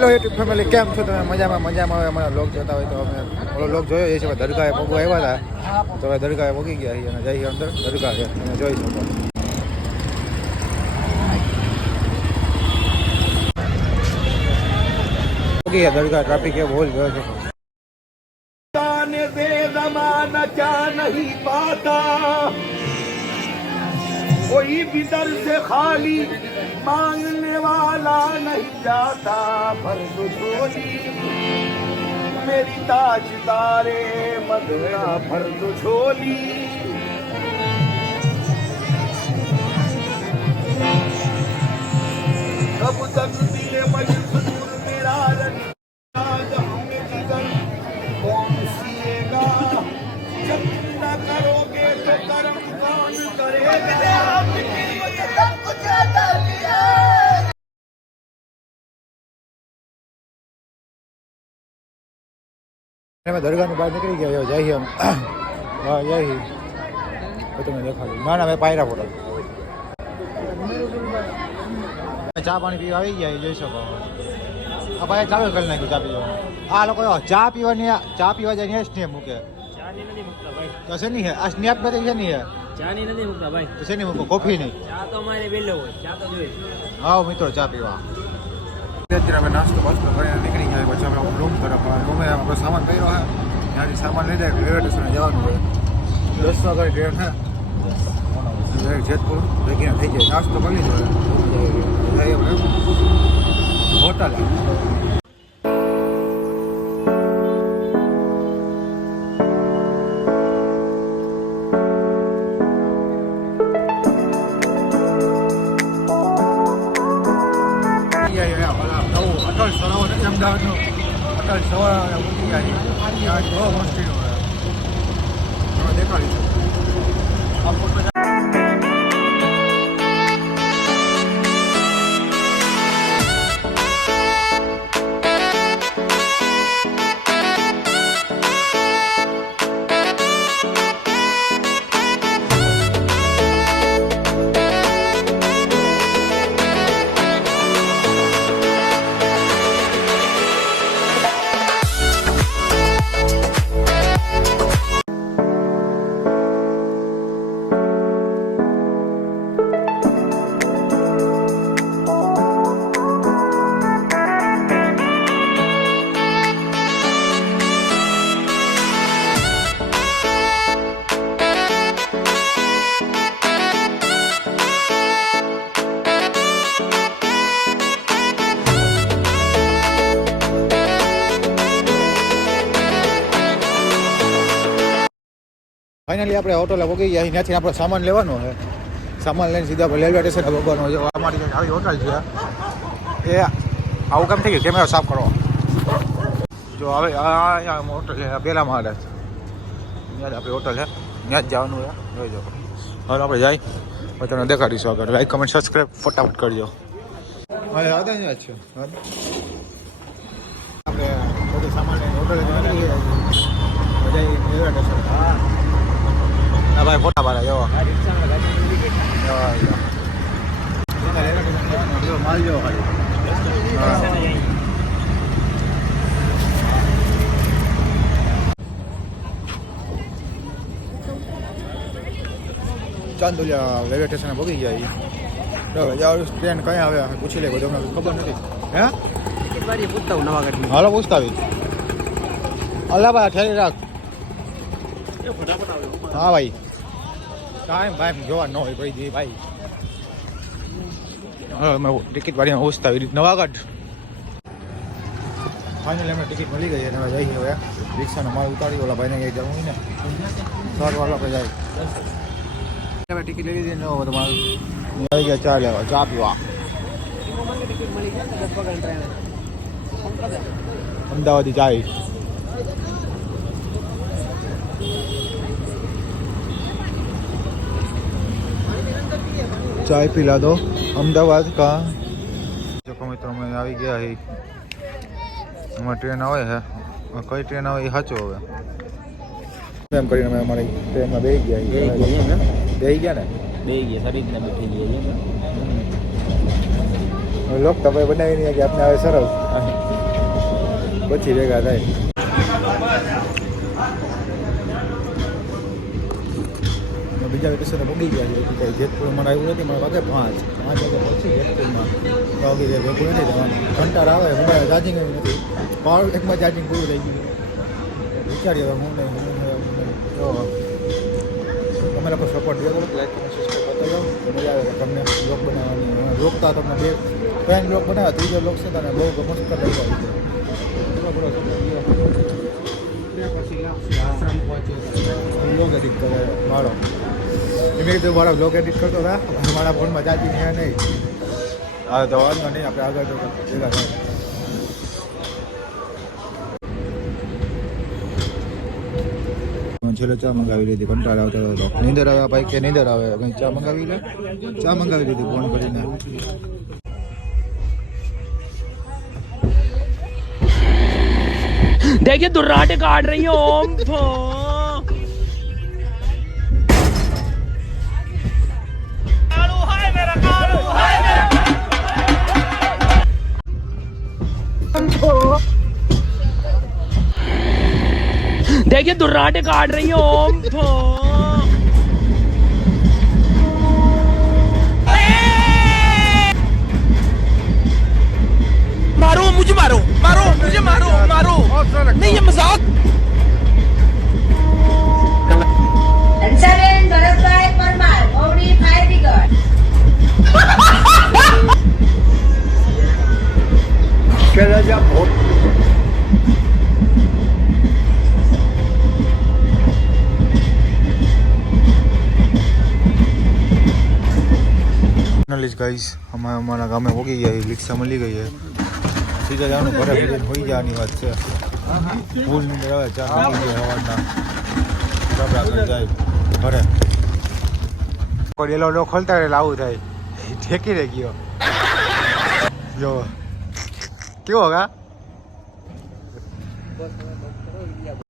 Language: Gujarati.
હેલો યુટ્યુબ ફેમિલી, કેમ છો તમે? મજામાં આવે. અમારા લોક જોતા હોય તો અમે ઓલો લોક જોયો છે. દરગાહે પગવા આવ્યા હતા, તો હવે દરગાહે પગી ગયા છીએ અને જઈએ અંદર દરગાહે. તમે જોઈ શકો પગી ગયા દરગાહ. ટ્રાફિક એ બોલ જોઈ શકો. कोई भी दर से खाली मांगने वाला नहीं जाता, फर्ज झोली मेरी ताजदारे मदना, फर्ज झोली कब तक दिए मजबूर मेरा रंग कौन सिएगा, जब न करोगे तो कर्म कौन करेगा। અમે દરગાહની બહાર નીકળી ગયા જઈએ અમે. હા જઈએ તો તમે દેખાડું. ના ભાઈ પાયરા ફોટો. ચા પાણી પીવા આવી ગયા જોઈ શકો. આ ભાઈ ચાલુ કરી નાખ્યું ચા પીવા. આ લોકો ચા પીવા જાય સ્નેપ મૂકે. તો શેની હે આ સ્નેપ નથી? શેની હે? ચાની નથી મૂકતા ભાઈ. તો શેની મૂકો? કોફી નહીં. ચા તો અમારે વેલો હોય, ચા તો જોઈએ. આવો મિત્રો ચા પીવા. અત્યારે અમે નાસ્તો બાસ્તો કરીને નીકળી ગયા. પછી આપણે રૂમ તરફ. રૂમે આપણે સામાન કર્યો હે. ત્યાંથી સામાન લઈ જાય રેલવે સ્ટેશને જવાનું હોય. 10 વાગે ટ્રેન હે જેતપુર ભેગીને થઈ જાય. નાસ્તો કરી લીધો જઈએ આપણે હોટલ. અટલ સરોવર અમદાવાદનું અટલ સરોવર ઉઠી ગયા. ત્યાં બહુ મસ્તીનું તમે દેખાડીશું. આ ફોટો ફાઇનલી આપણે હોટલે પહોંચી ગયા. ત્યાંથી આપણે સામાન લેવાનો છે. સામાન લઈને સીધા આપણે રેલવે સ્ટેશન ભગવાનો છે. અમારી આવી હોટલ છે એ આવું કામ થઈ ગયું. કેમેરો સાફ કરો. જો હવે અહીંયા હોટલ છે પહેલા માળે. ત્યાં જ આપણી હોટલ છે. ત્યાં જ જવાનું છે. જોઈ જાઓ. હવે આપણે જાય પછી તમને દેખાડીશું આગળ. લાઈક કમેન્ટ સબસ્ક્રાઈબ ફટાફટ કરજો. હા હતા ત્યાં જ છે. આપણે બધું સામાન લઈને હોટલે નીકળી ગયા રેલવે સ્ટેશન. હા ભાઈ ફોટા પાડે જો માલ જો ચાંદોલિયા રેલવે સ્ટેશને પહોંચી ગયા. ટ્રેન કયા આવે પૂછી લે. બધું અમને ખબર નથી. હે પૂછતા હું નવા ગાડી. હાલો પૂછતા આવી. અલ્લાહ ઠેરી રાખ. હા ભાઈ કાંઈ ભાઈ જોવા ન હોય ભાઈ જી ભાઈ. અમે ટિકિટ વાળીને પૂછતા આવી નવાગઢ. ફાઇનલી અમને ટિકિટ મળી ગઈ અને હવે જઈએ. હવે રિક્ષાનો માલ ઉતારી ઓલા ભાઈને કંઈ જવું ને સવારવાળા આપણે જાય. હવે ટિકિટ લઈ લીધી. ન તમારું આવી ગયા ચા લેવા, ચા પીવા. અમદાવાદી ચાય. ચાય પીલા દો અમદાવાદ કા. જો મિત્રો અમે આવી ગયા હી. અમારી ટ્રેન આવે છે. કઈ ટ્રેન આવે એ સાચું હવે એમ કરીને અમે અમારી ટ્રેનમાં બેસી ગયા. બેસી ગયા ને બે ગયા સારી રીતના બેઠી ગયા. લોક તમે બનાવી નહીં કે આપને આવે સરસ. પછી ભેગા થાય. બીજા વેકેશન પડી ગયા છે કે જેતપુર મને આવ્યું નથી, મને વાગે 5 વાગે પછી જેતપુરમાં વાગી જાય ભેગું નથી જવાનું. ઘંટાર આવે મોબાઈલ ચાર્જિંગ નથી, પાવર બેંકમાં ચાર્જિંગ પૂરું થઈ ગયું. વિચારીએ હું નહીં તો તમે લોકો સપોર્ટ દે કરો, લાઈક અને સબસ્ક્રાઈબ કરતા જાઓ તો મજા આવે. તમને બ્લોગ બનાવવાની રોકતા તમને 2 બ્લોગ બનાવ્યા, ત્રીજો બ્લોગ છે તને બહુ મસ્ત લઈ જાય છે. થોડો બ્લોગ એડિટ કરે મારો. મેં કીધું મારા બ્લોગ એડિટ કરતો હતા, મારા ફોનમાં ચાર્જિંગ છે નહીં. હા તો વાંધો નહીં, આપણે આગળ તો ભેગા થાય. છેલ્લે ચા મંગાવી લીધી, કંટાળો આવતો હતો. નીંદર આવે ભાઈ કે નીંદર આવે, ચા મંગાવી લે. ચા મંગાવી લીધી ફોન કરીને. देखिए दुर्राटे काट रही है ओम देखिए दुर्राटे काट रही है ओम मारो मुझे, मारो मारो मुझे, मारो मारो नहीं, ये मजाक. Ansaren Bharatbhai Parmar, Mowri Fire Brigade. Guys અમે અમારા ગામે પહોંચી ગયા, રિક્ષા મળી ગઈ છે. સીધા જવાનું ઘરે બીજે હોઈ જવાની વાત છે. ફૂલ નીંદર આવે, ચા પી ગયા સવારના, બરાબર જાય ઘરે. કોઈ એલો ખોલતા એટલે આવું થાય, ઠેકી રહી ગયો જો કેવો કા.